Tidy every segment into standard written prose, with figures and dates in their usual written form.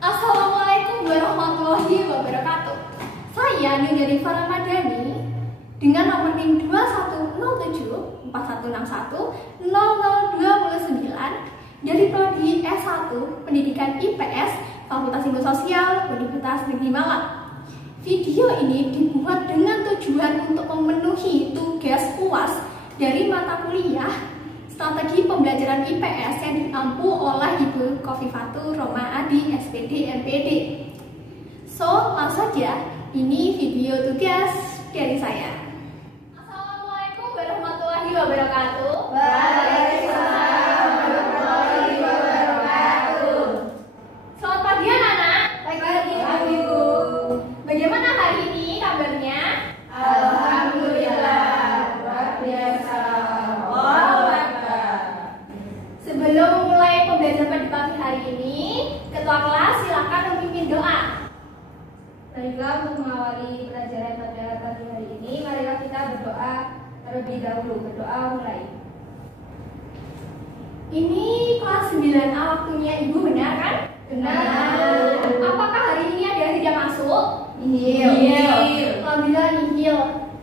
Assalamualaikum warahmatullahi wabarakatuh. Saya Nyonya Rifa Ramadhani dengan nomor NIM 2107 4161 0029 dari Prodi S1 Pendidikan IPS Fakultas Ilmu Sosial Universitas Negeri Malang. Video ini dibuat dengan tujuan untuk memenuhi tugas UAS dari mata kuliah Strategi Pembelajaran IPS yang diampu oleh Ibu Khofifatur Roma Adi, SPD, MPD. So, langsung saja, ini video tugas dari saya. Assalamualaikum warahmatullahi wabarakatuh. Waalaikumsalam warahmatullahi wabarakatuh. Selamat pagi anak-anak. Pagi Ibu. Bagaimana hari ini kabarnya? Alhamdulillah, luar biasa. Sebelum mulai pembelajaran pada pagi hari ini, Ketua kelas silakan memimpin doa. Baiklah, untuk mengawali pelajaran pada pagi hari ini, marilah kita berdoa terlebih dahulu. Berdoa mulai. Ini kelas 9A waktunya Ibu, benar kan? Benar. Apakah hari ini ada yang tidak masuk? Nihil. Alhamdulillah nihil.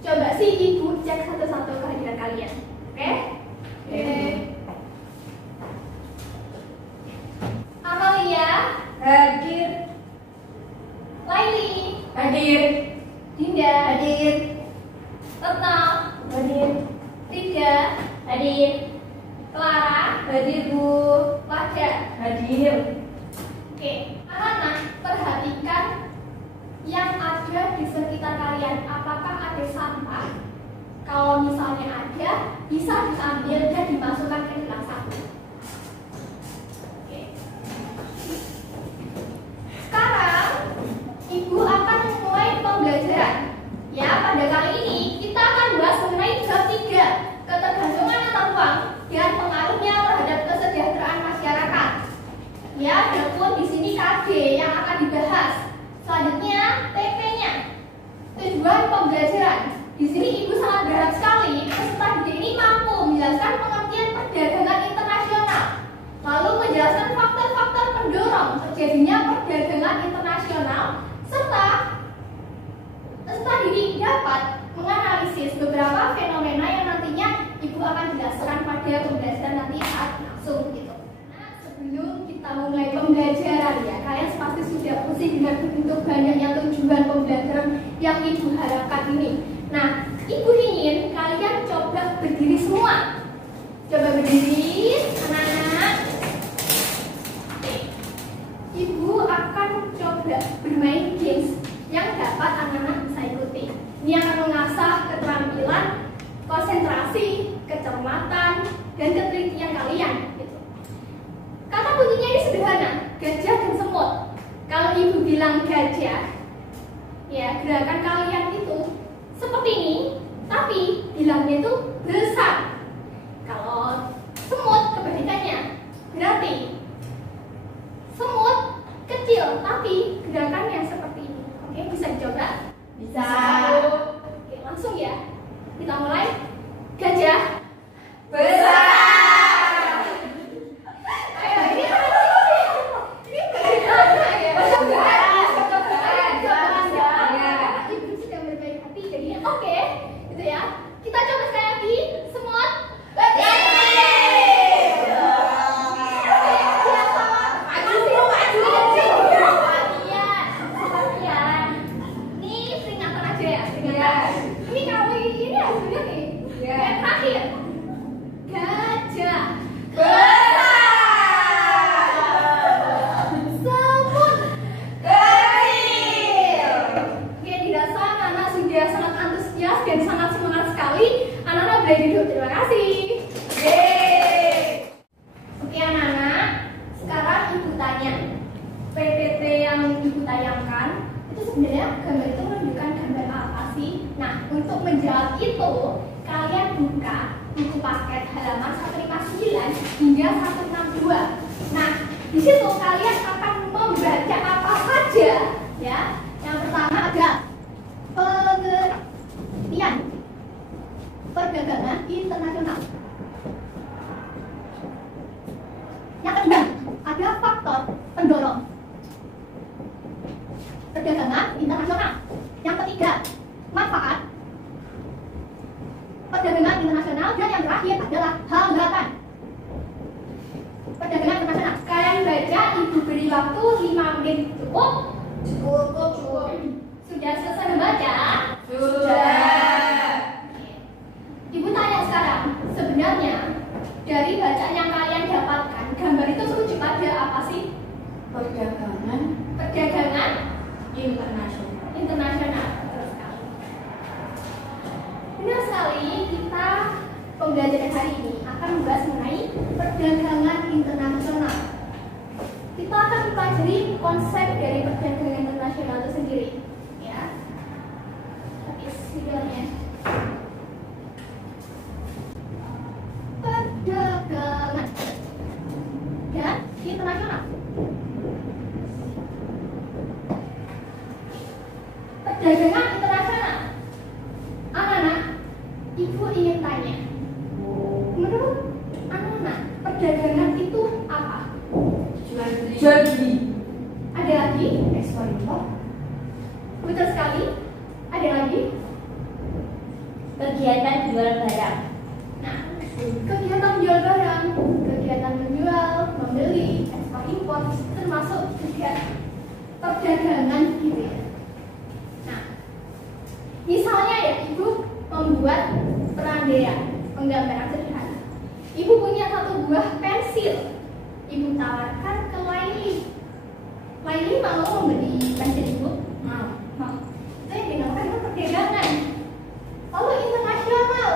Coba sih Ibu cek satu-satu kehadiran kalian. Oke? Oke. Amalia, Hadir. Laili, Hadir. Dinda, Hadir. Retno, Hadir. Rida, Hadir. Clara, Hadir, Bu. Wajah. Hadir. Oke, anak-anak perhatikan yang ada di sekitar kalian. Apakah ada sampah? Kalau misalnya ada, bisa diambil dan dimasukkan ke dalam saku. Oke. Sekarang, Ibu akan memulai pembelajaran. Ya, pada kali ini kita akan bahas mengenai bab 3, ketergantungan antar uang dan pengaruhnya terhadap kesejahteraan masyarakat. Ya, adapun di sini KD yang akan dibahas. Selanjutnya TP-nya. Tujuan pembelajaran. Di sini Ibu sangat berharap sekali peserta didik ini mampu menjelaskan pengertian perdagangan internasional, lalu menjelaskan faktor-faktor pendorong terjadinya perdagangan internasional, serta peserta didik dapat menganalisis beberapa fenomena yang nantinya Ibu akan jelaskan pada pembelajaran nanti saat langsung gitu. Sebelum kita mulai pembelajaran ya, kalian pasti sudah pusing dengan begitu banyaknya tujuan pembelajaran yang Ibu harapkan ini. Nah, Ibu ingin kalian coba berdiri semua. Coba berdiri, anak-anak. Ibu akan coba bermain games yang dapat anak-anak bisa ikuti. Ini akan mengasah keterampilan, konsentrasi, kecermatan, dan ketelitian kalian. Kata kuncinya ini sederhana, gajah dan semut. Kalau Ibu bilang gajah, ya gerakan kalian itu seperti ini, tapi bilangnya itu besar. Kalau semut kebalikannya, berarti semut kecil, tapi gerakannya seperti ini. Oke, bisa dicoba? Bisa. Oke, langsung ya. Kita mulai. Gajah Besar. Terima kasih. Oke anak-anak, sekarang Ibu tanya, PPT yang Ibu tayangkan itu sebenarnya gambar itu menunjukkan gambar apa sih? Nah, untuk menjawab itu kalian buka buku paket halaman 159 hingga 162. Nah, di situ kalian akan membaca apa saja ya. Yang pertama ada pengertian perdagangan internasional. Yang kedua, ada faktor pendorong. internasional. Yang ketiga, manfaat perdagangan internasional, dan yang terakhir adalah hambatan perdagangan internasional. Kalian baca, Ibu beri waktu 5 menit. Cukup? Cukup. Sudah selesai membaca? Sudah. Ibu tanya sekarang, sebenarnya dari bacaan yang kalian dapatkan, gambar itu merujuk pada apa sih? Perdagangan internasional. Terus sekali. Benar sekali, kita pembelajaran hari ini akan membahas mengenai perdagangan internasional. Kita akan mempelajari konsep dari perdagangan internasional itu sendiri, ya. Istilahnya perdagangan dan internasional. Perdagangan internasional. Anak-anak, Ibu ingin tanya, menurut anak-anak, perdagangan itu apa? Jual beli. Ada lagi? Ekspor impor. Betul sekali. Ada lagi? Kegiatan jual barang. Nah, kegiatan jual barang, kegiatan menjual, membeli, ekspor impor, termasuk juga perdagangan gitu ya. Nah, misalnya ya, Ibu membuat perandaian, penggambaran sederhana. Ibu punya satu buah pensil, Ibu tawarkan ke Laili. Laili mau membeli pensil Ibu? Mau. Itu yang dinamakan perdagangan. Lalu internasional.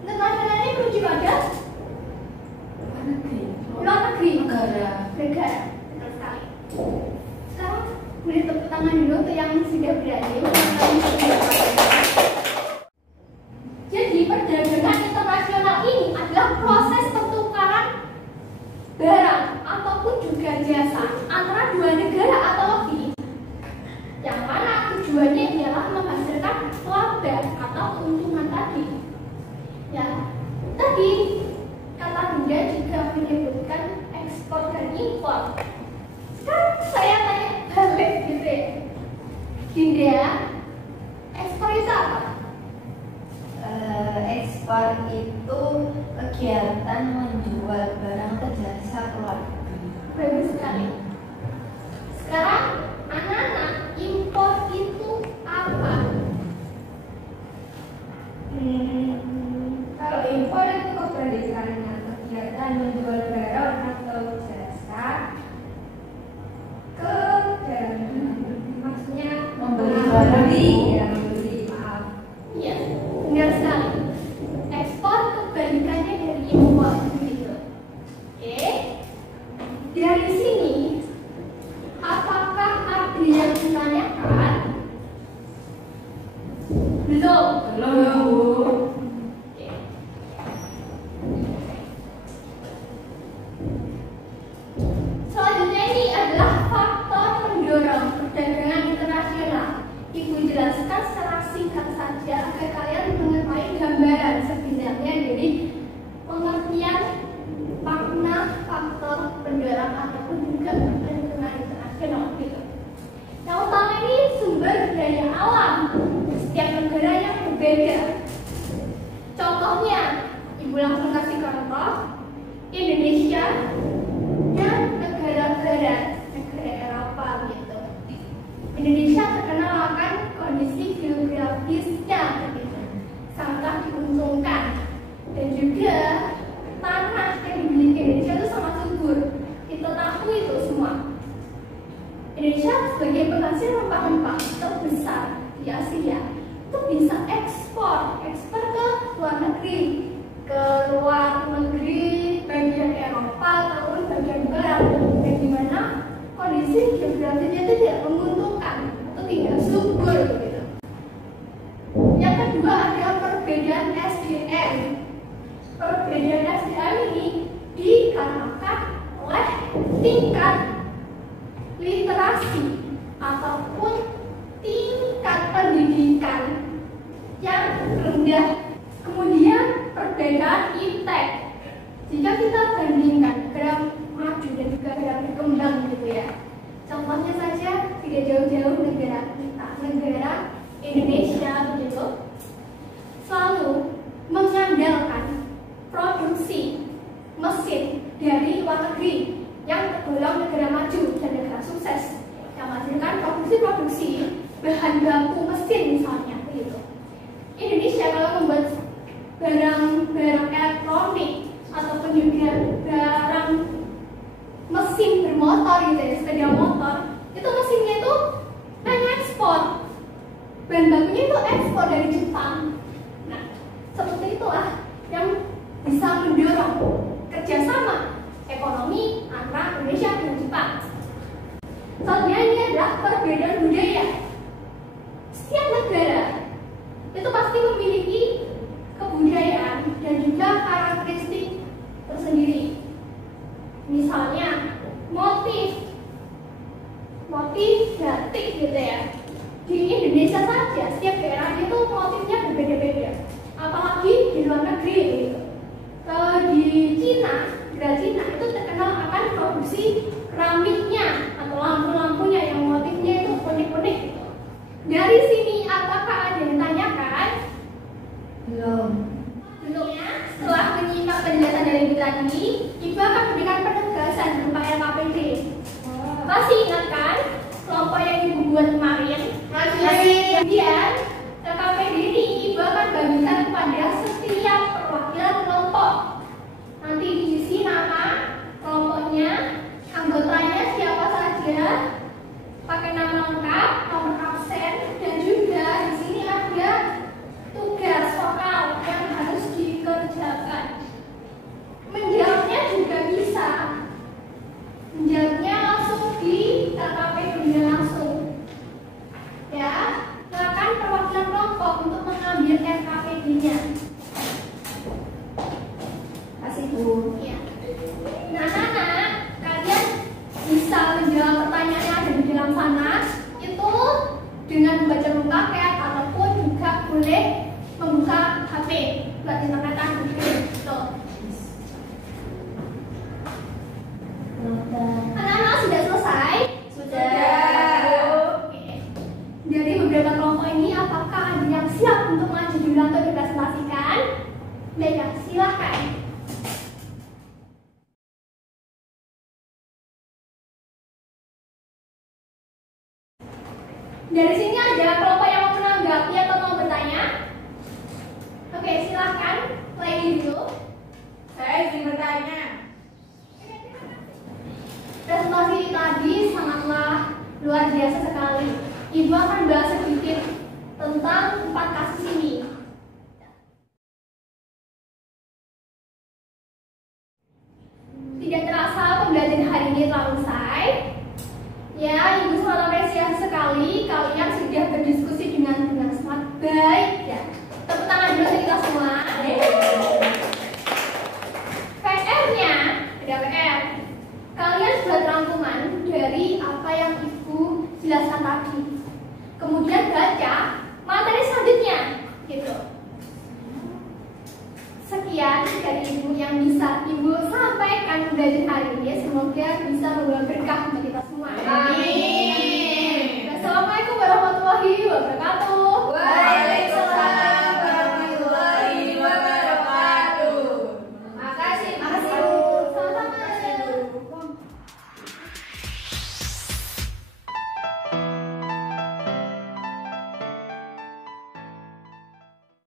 Internasionalnya merujuk pada luar negeri. Negara. Betul sekali. Sekarang boleh tepuk tangan dulu untuk yang sudah berani. Jadi perdagangan internasional ini adalah proses pertukaran barang ataupun juga jasa antara dua negara atau lebih, yang mana tujuannya ialah menghasilkan laba atau keuntungan tadi. Ya, tadi kata Bunda juga menyebutkan ekspor dan impor. Sekarang saya tanya balik gitu ya, Dinda, ekspor itu apa? Ekspor itu kegiatan menjual barang atau jasa ke luar negeri. Bagus sekali. Sekarang anak-anak, impor itu apa? Kalau impor itu keberanian dengan kegiatan menjual barang atau jasa ke dalam negeri. Maksudnya membeli. Iya, benar sekali. Ekspor kebalikannya dari impor gitu. Oke. Dari sini, apakah ada yang ditanyakan? Belum. Oke. Selanjutnya ini adalah faktor pendorong perdagangan internasional. Ibu jelaskan secara singkat saja agar kalian mengetahui gambaran sebenarnya dari pengertian makna faktor pendorong ataupun juga perdagangan internasional gitu. Yang utama ini sumber daya alam setiap negara yang berbeda. Contohnya, Ibu langsung kasih contoh Indonesia dan negara Eropa gitu. Indonesia terkenal akan kondisi geografisnya gitu, sangat diuntungkan, dan juga tanah yang dimiliki Indonesia itu sangat subur. Kita tahu itu semua. Indonesia sebagai penghasil rempah-rempah terbesar di Asia itu bisa ekspor ke luar negeri, bagian Eropa ataupun bagian barat, dan di mana kondisi geografisnya itu tidak menguntungkan atau tidak subur gitu. Yang kedua adalah perbedaan SDM. Perbedaan SDM ini dikarenakan oleh tingkat literasi ataupun tingkat pendidikan yang rendah. Kemudian perbedaan iptek. Jika kita bandingkan negara maju dan juga negara berkembang gitu ya. Contohnya saja tidak jauh-jauh negara kita, negara Indonesia begitu, selalu mengandalkan produksi mesin dari luar negeri yang tergolong negara maju dan negara sukses yang menghasilkan produksi bahan baku mesin misalnya begitu. Indonesia kalau membuat barang elektronik ataupun juga barang mesin bermotor gitu ya, sepeda motor, itu mesinnya itu ekspor, bahan bakunya itu ekspor dari Jepang. Nah, seperti itulah yang bisa mendorong kerjasama ekonomi antara Indonesia dan Jepang. Selanjutnya ini adalah perbedaan budaya. Setiap negara itu pasti memiliki kebudayaan dan juga karakteristik tersendiri. Misalnya motif batik gitu ya. Di Indonesia saja setiap daerah itu motifnya berbeda-beda. Apalagi di luar negeri gitu. Di Cina itu terkenal akan produksi keramiknya atau lampu-lampunya yang motifnya itu unik-unik gitu. Dari sini apakah ada yang ditanyakan? Belum. Bentuknya, setelah menyimak penjelasan dari Ibu tadi, Ibu akan memberikan penegasan berupa LKPD. Masih ingat kan kelompok yang Ibu buat kemarin? Masih. Kemudian LKPD ini Ibu akan bagikan kepada setiap perwakilan kelompok. Nanti diisi nama kelompoknya, anggotanya siapa saja, pakai nama lengkap, nomor absen, dan juga di sini ada tugas vokal yang harus dikerjakan. Menjawabnya juga bisa. Menjawabnya langsung di LKPD langsung. Ya, silakan perwakilan kelompok untuk mengambil LKPD-nya. Kasih Bu. Ya. Nah, anak-anak, kalian bisa menjawab pertanyaan yang ada di dalam sana itu dengan membaca buka kayak ataupun juga boleh membuka HP buat internetan gitu. Anak-anak sudah selesai? Sudah. Oke. Dari beberapa kelompok ini apakah ada yang siap untuk maju dulu atau dipresentasikan? Baiklah, silahkan. Dari sini ada kelompok yang mau menanggapi atau mau bertanya? Oke, silahkan. Play dulu. Saya ingin bertanya. Presentasi tadi sangatlah luar biasa sekali. Ibu akan bahas sedikit tentang 4 kasus ini. Tidak terasa pembelajaran hari ini telah usai. Ya, Ibu sangat apresiasi sekali kalian sudah berdiskusi dengan sangat baik ya. Tepuk tangan dulu kita semua. PR-nya, ada PR. Kalian buat rangkuman dari apa yang Ibu jelaskan tadi. Kemudian baca materi selanjutnya, gitu. Sekian dari Ibu yang bisa Ibu sampaikan pembelajaran hari ini. Semoga bisa membawa berkah bagi